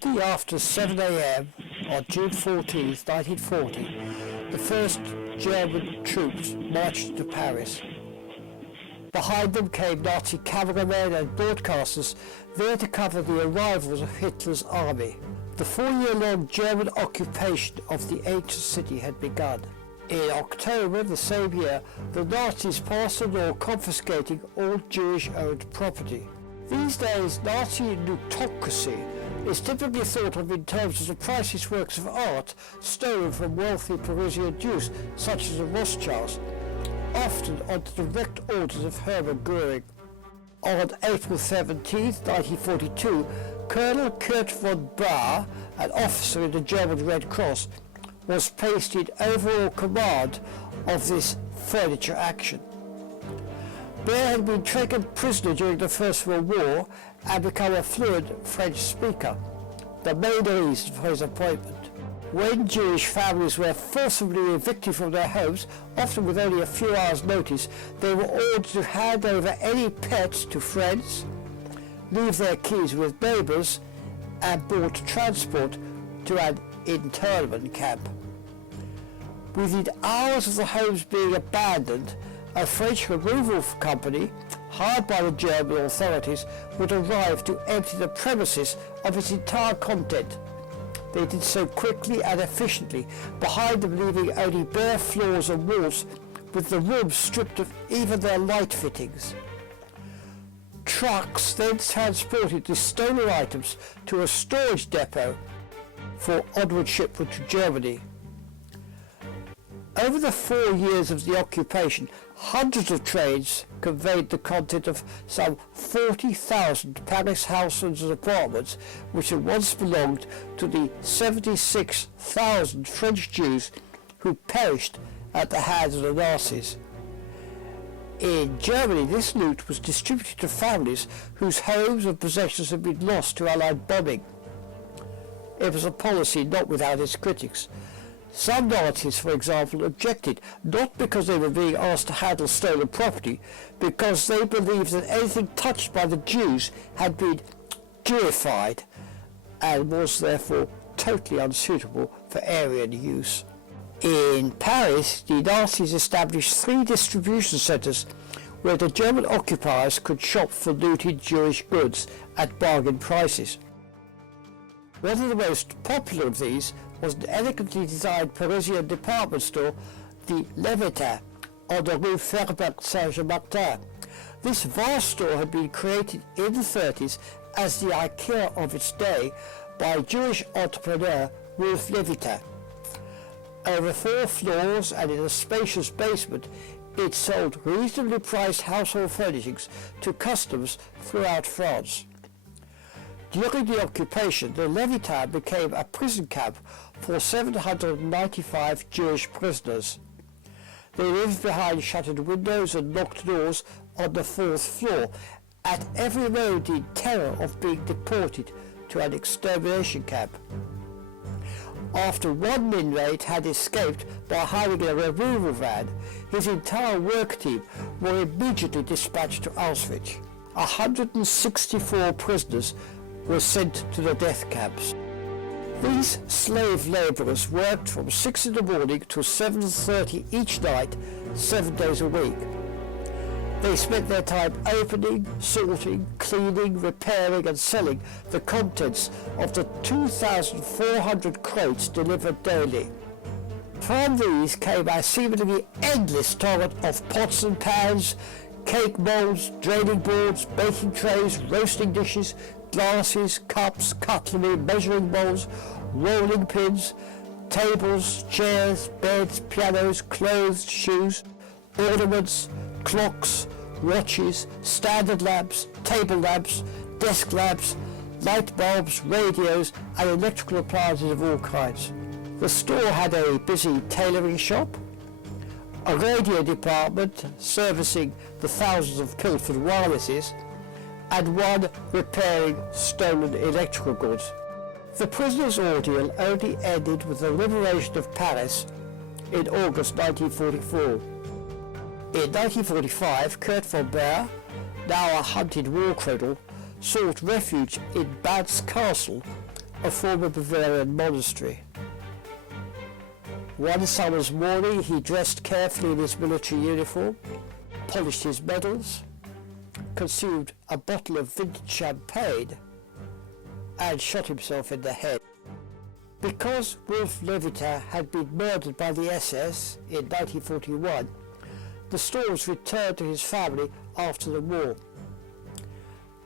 Shortly after 7 a.m. on June 14, 1940, the first German troops marched to Paris. Behind them came Nazi cameramen and broadcasters there to cover the arrivals of Hitler's army. The 4-year-long German occupation of the ancient city had begun. In October the same year, the Nazis passed a law confiscating all Jewish-owned property. These days, Nazi lootocracy is typically thought of in terms of the priceless works of art stolen from wealthy Parisian Jews, such as the Rothschilds, often on the direct orders of Herman Goring. On April 17, 1942, Colonel Kurt von Baer, an officer in the German Red Cross, was placed in overall command of this furniture action. Baer had been taken prisoner during the First World War and become a fluent French speaker, the main reason for his appointment. When Jewish families were forcibly evicted from their homes, often with only a few hours' notice, they were ordered to hand over any pets to friends, leave their keys with neighbours, and board transport to an internment camp. Within hours of the homes being abandoned, a French removal company, hired by the German authorities, would arrive to empty the premises of its entire content. They did so quickly and efficiently, behind them leaving only bare floors and walls, with the rooms stripped of even their light fittings. Trucks then transported the stolen items to a storage depot for onward shipment to Germany. Over the 4 years of the occupation, hundreds of trains conveyed the content of some 40,000 Paris households and apartments which had once belonged to the 76,000 French Jews who perished at the hands of the Nazis. In Germany, this loot was distributed to families whose homes and possessions had been lost to Allied bombing. It was a policy not without its critics. Some Nazis, for example, objected, not because they were being asked to handle stolen property, because they believed that anything touched by the Jews had been Jewified and was therefore totally unsuitable for Aryan use. In Paris, the Nazis established 3 distribution centres where the German occupiers could shop for looted Jewish goods at bargain prices. One of the most popular of these was an elegantly designed Parisian department store, the Lévitan, on the rue Faubourg Saint-Martin. This vast store had been created in the 30s as the IKEA of its day by Jewish entrepreneur Rolf Lévitan. Over 4 floors and in a spacious basement, it sold reasonably priced household furnishings to customers throughout France. During the occupation, the Lévitan became a prison camp for 795 Jewish prisoners. They lived behind shuttered windows and locked doors on the 4th floor, at every moment in terror of being deported to an extermination camp. After one inmate had escaped by hiding in a removal van, his entire work team were immediately dispatched to Auschwitz. 164 prisoners were sent to the death camps. These slave labourers worked from 6 in the morning to 7:30 each night, 7 days a week. They spent their time opening, sorting, cleaning, repairing and selling the contents of the 2,400 crates delivered daily. From these came a seemingly endless torrent of pots and pans, cake molds, draining boards, baking trays, roasting dishes, glasses, cups, cutlery, measuring bowls, rolling pins, tables, chairs, beds, pianos, clothes, shoes, ornaments, clocks, watches, standard lamps, table lamps, desk lamps, light bulbs, radios and electrical appliances of all kinds. The store had a busy tailoring shop, a radio department servicing the thousands of pilfered wirelesses, and one repairing stolen electrical goods. The prisoner's ordeal only ended with the liberation of Paris in August 1944. In 1945, Kurt von Baer, now a hunted war criminal, sought refuge in Bad's Castle a former Bavarian monastery. One summer's morning he dressed carefully in his military uniform, polished his medals, consumed a bottle of vintage champagne, and shot himself in the head. Because Wolf Lévitan had been murdered by the SS in 1941, the store was returned to his family after the war.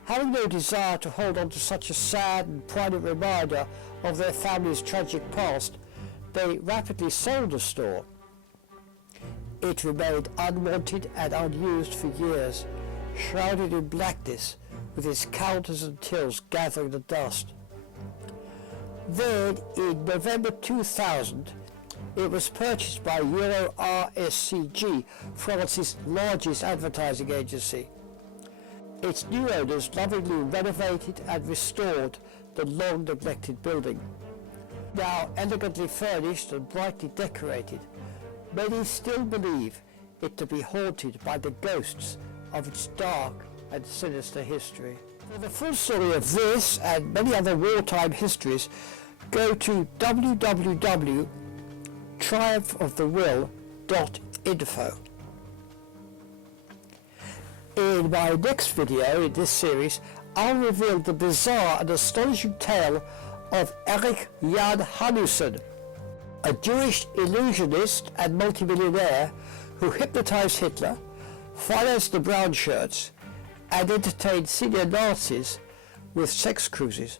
Having no desire to hold on to such a sad and private reminder of their family's tragic past, they rapidly sold the store. It remained unwanted and unused for years, shrouded in blackness, with its counters and tills gathering the dust. Then, in November 2000, it was purchased by Euro RSCG, France's largest advertising agency. Its new owners lovingly renovated and restored the long-neglected building. Now elegantly furnished and brightly decorated, many still believe it to be haunted by the ghosts of its dark and sinister history. For the full story of this and many other wartime histories, go to www.triumphofthewill.info. In my next video in this series, I'll reveal the bizarre and astonishing tale of Erich Jan Hanussen, a Jewish illusionist and multimillionaire who hypnotized Hitler, financed the brown shirts, and entertained senior Nazis with sex cruises